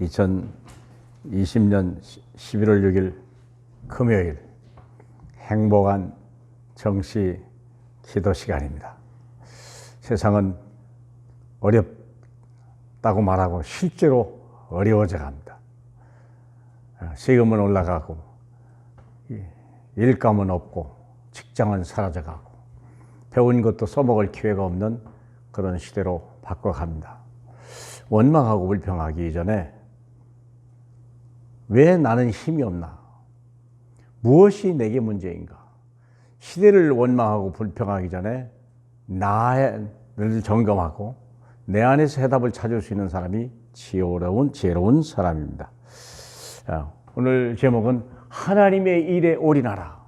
2020년 11월 6일 금요일 행복한 정시 기도 시간입니다. 세상은 어렵다고 말하고 실제로 어려워져 갑니다. 세금은 올라가고 일감은 없고 직장은 사라져가고 배운 것도 써먹을 기회가 없는 그런 시대로 바꿔갑니다. 원망하고 불평하기 이전에 왜 나는 힘이 없나? 무엇이 내게 문제인가? 시대를 원망하고 불평하기 전에 나를 점검하고 내 안에서 해답을 찾을 수 있는 사람이 지혜로운 사람입니다. 오늘 제목은 하나님의 일에 올인하라.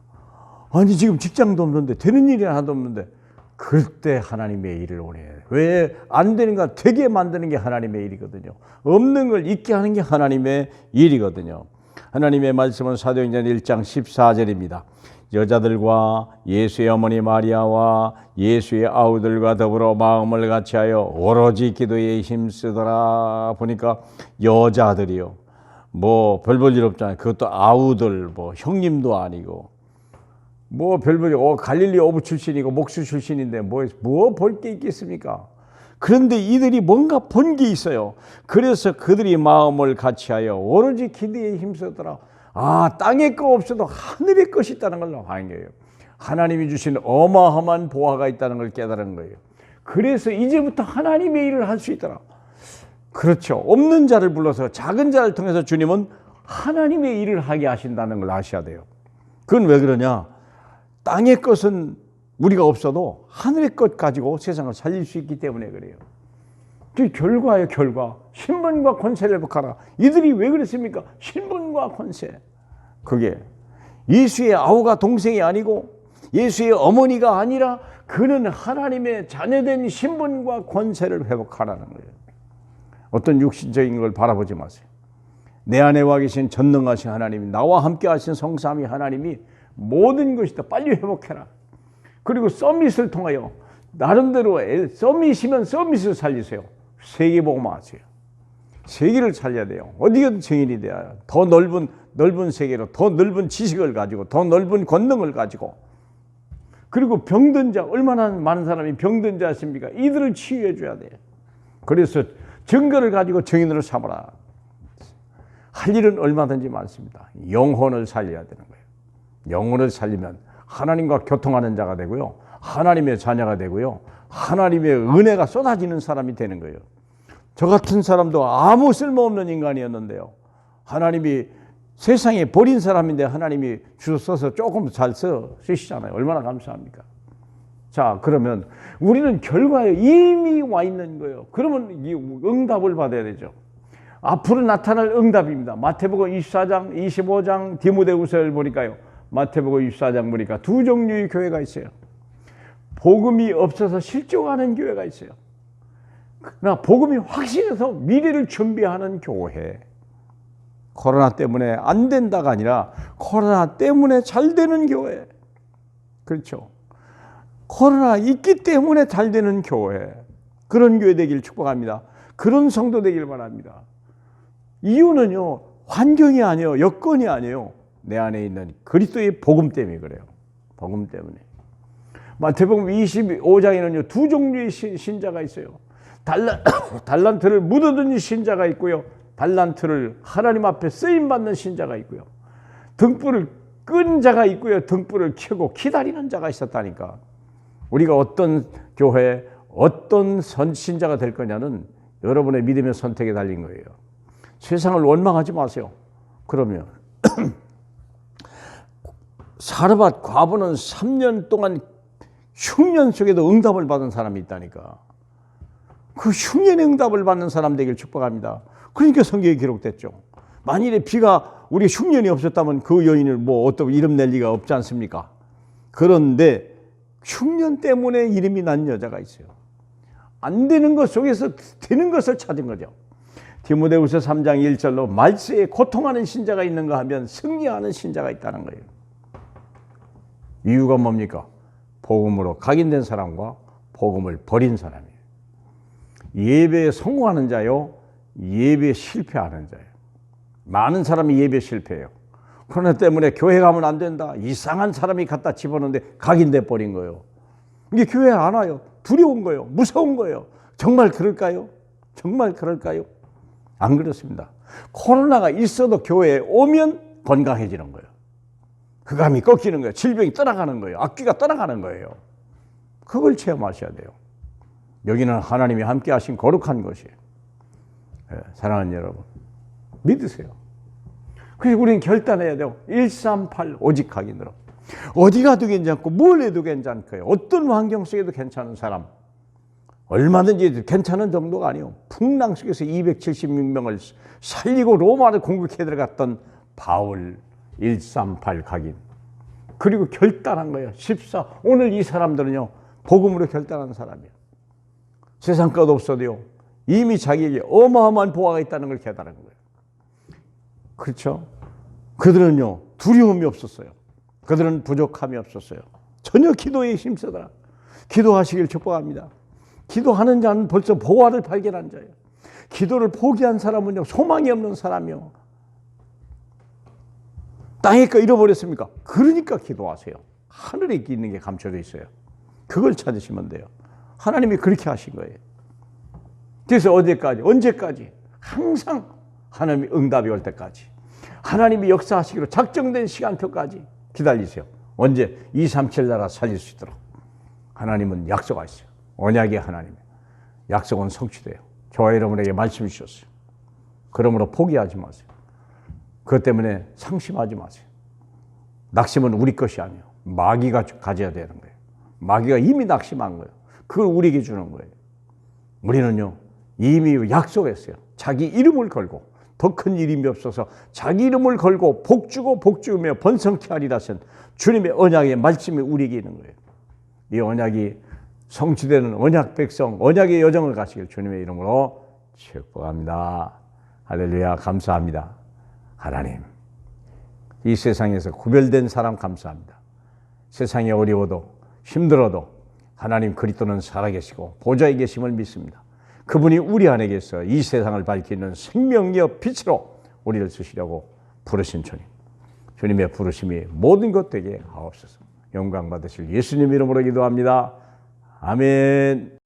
아니 지금 직장도 없는데 되는 일이 하나도 없는데 그때 하나님의 일을 올인해야 돼요. 왜 안 되는가 되게 만드는 게 하나님의 일이거든요. 없는 걸 있게 하는 게 하나님의 일이거든요. 하나님의 말씀은 사도행전 1장 14절입니다. 여자들과 예수의 어머니 마리아와 예수의 아우들과 더불어 마음을 같이하여 오로지 기도에 힘쓰더라. 보니까 여자들이요. 뭐 별 볼 일 없잖아요. 그것도 아우들, 뭐 형님도 아니고 뭐 별볼이 갈릴리 어부 출신이고 목수 출신인데 뭐 볼 게 있겠습니까? 그런데 이들이 뭔가 본 게 있어요. 그래서 그들이 마음을 같이하여 오로지 기도에 힘쓰더라. 땅의 거 없어도 하늘의 것이 있다는 걸 아는 거예요. 하나님이 주신 어마어마한 보화가 있다는 걸 깨달은 거예요. 그래서 이제부터 하나님의 일을 할 수 있더라. 그렇죠. 없는 자를 불러서 작은 자를 통해서 주님은 하나님의 일을 하게 하신다는 걸 아셔야 돼요. 그건 왜 그러냐? 땅의 것은 우리가 없어도 하늘의 것 가지고 세상을 살릴 수 있기 때문에 그래요. 그 결과예요, 결과. 신분과 권세를 회복하라. 이들이 왜 그랬습니까? 신분과 권세. 그게 예수의 아우가 동생이 아니고 예수의 어머니가 아니라 그는 하나님의 자녀된 신분과 권세를 회복하라는 거예요. 어떤 육신적인 걸 바라보지 마세요. 내 안에 와 계신 전능하신 하나님이, 나와 함께 하신 성삼위 하나님이 모든 것이 다 빨리 회복해라. 그리고 서밋을 통하여 나름대로 서밋이면 서밋을 살리세요. 세계복음화 하세요. 세계를 살려야 돼요. 어디에든 증인이 돼야 더 넓은 세계로 더 넓은 지식을 가지고 더 넓은 권능을 가지고. 그리고 병든 자, 얼마나 많은 사람이 병든 자십니까? 이들을 치유해 줘야 돼요. 그래서 증거를 가지고 증인으로 삼아라. 할 일은 얼마든지 많습니다. 영혼을 살려야 되는 거예요. 영혼을 살리면 하나님과 교통하는 자가 되고요. 하나님의 자녀가 되고요. 하나님의 은혜가 쏟아지는 사람이 되는 거예요. 저 같은 사람도 아무 쓸모없는 인간이었는데요. 하나님이 세상에 버린 사람인데 하나님이 주셔서 조금 잘 쓰시잖아요. 얼마나 감사합니까? 자, 그러면 우리는 결과에 이미 와 있는 거예요. 그러면 이 응답을 받아야 되죠. 앞으로 나타날 응답입니다. 마태복음 24장, 25장, 디모데후서를 보니까요. 마태복음 24장 보니까 두 종류의 교회가 있어요. 복음이 없어서 실종하는 교회가 있어요. 그러나 복음이 확신해서 미래를 준비하는 교회. 코로나 때문에 안 된다가 아니라 코로나 때문에 잘 되는 교회. 그렇죠. 코로나 있기 때문에 잘 되는 교회. 그런 교회 되길 축복합니다. 그런 성도 되길 바랍니다. 이유는요, 환경이 아니에요. 여건이 아니에요. 내 안에 있는 그리스도의 복음 때문에 그래요. 복음 때문에. 마태복음 25장에는요, 두 종류의 신자가 있어요. 달란트를 묻어둔 신자가 있고요. 달란트를 하나님 앞에 쓰임받는 신자가 있고요. 등불을 끈 자가 있고요. 등불을 켜고 기다리는 자가 있었다니까. 우리가 어떤 교회, 어떤 신자가 될 거냐는 여러분의 믿음의 선택에 달린 거예요. 세상을 원망하지 마세요. 그러면 사르밧 과부는 3년 동안 흉년 속에도 응답을 받은 사람이 있다니까. 그 흉년의 응답을 받는 사람 되길 축복합니다. 그러니까 성경에 기록됐죠. 만일에 비가 우리 흉년이 없었다면 그 여인을 뭐 어떻게 이름 낼 리가 없지 않습니까? 그런데 흉년 때문에 이름이 난 여자가 있어요. 안 되는 것 속에서 되는 것을 찾은 거죠. 디모데후서 3장 1절로 말세에 고통하는 신자가 있는가 하면 승리하는 신자가 있다는 거예요. 이유가 뭡니까? 복음으로 각인된 사람과 복음을 버린 사람이에요. 예배에 성공하는 자요, 예배 실패하는 자예요. 많은 사람이 예배 실패해요. 그러나 때문에 교회 가면 안 된다. 이상한 사람이 갖다 집어넣는데 각인돼 버린 거예요. 이게 교회 안 와요. 두려운 거예요. 무서운 거예요. 정말 그럴까요? 정말 그럴까요? 안 그렇습니다. 코로나가 있어도 교회에 오면 건강해지는 거예요. 흑암이 꺾이는 거예요. 질병이 떠나가는 거예요. 악귀가 떠나가는 거예요. 그걸 체험하셔야 돼요. 여기는 하나님이 함께 하신 거룩한 것이에요. 사랑하는 여러분, 믿으세요. 그래서 우리는 결단해야 돼요. 138 오직 확인으로. 어디 가도 괜찮고 뭘 해도 괜찮고요. 어떤 환경 속에도 괜찮은 사람. 얼마든지 괜찮은 정도가 아니에요. 풍랑 속에서 276명을 살리고 로마를 공격해 들어갔던 바울 138 각인. 그리고 결단한 거예요. 14. 오늘 이 사람들은요, 복음으로 결단한 사람이에요. 세상 것 없어도요, 이미 자기에게 어마어마한 보화가 있다는 걸 깨달은 거예요. 그렇죠? 그들은요, 두려움이 없었어요. 그들은 부족함이 없었어요. 전혀 기도에 힘쓰더라. 기도하시길 축복합니다. 기도하는 자는 벌써 보화를 발견한 자예요. 기도를 포기한 사람은요, 소망이 없는 사람이요. 땅에 거 잃어버렸습니까? 그러니까 기도하세요. 하늘에 있는 게 감춰져 있어요. 그걸 찾으시면 돼요. 하나님이 그렇게 하신 거예요. 그래서 어디까지, 언제까지? 항상 하나님이 응답이 올 때까지. 하나님이 역사하시기로 작정된 시간표까지 기다리세요. 언제? 237 나라 살릴 수 있도록. 하나님은 약속하셨어요. 언약의 하나님. 약속은 성취돼요. 저와 여러분에게 말씀 주셨어요. 그러므로 포기하지 마세요. 그것 때문에 상심하지 마세요. 낙심은 우리 것이 아니에요. 마귀가 가져야 되는 거예요. 마귀가 이미 낙심한 거예요. 그걸 우리에게 주는 거예요. 우리는요, 이미 약속했어요. 자기 이름을 걸고 더 큰 이름이 없어서 자기 이름을 걸고 복주고 복주며 번성케 하리라 하신 주님의 언약의 말씀이 우리에게 있는 거예요. 이 언약이 성취되는 언약 백성, 언약의 여정을 가시길 주님의 이름으로 축복합니다. 할렐루야. 감사합니다. 하나님, 이 세상에서 구별된 사람 감사합니다. 세상이 어려워도 힘들어도 하나님 그리스도는 살아계시고 보좌에 계심을 믿습니다. 그분이 우리 안에 계서 이 세상을 밝히는 생명의 빛으로 우리를 쓰시려고 부르신 주님. 주님의 부르심이 모든 것 되게 하옵소서. 영광 받으실 예수님 이름으로 기도합니다. 아멘.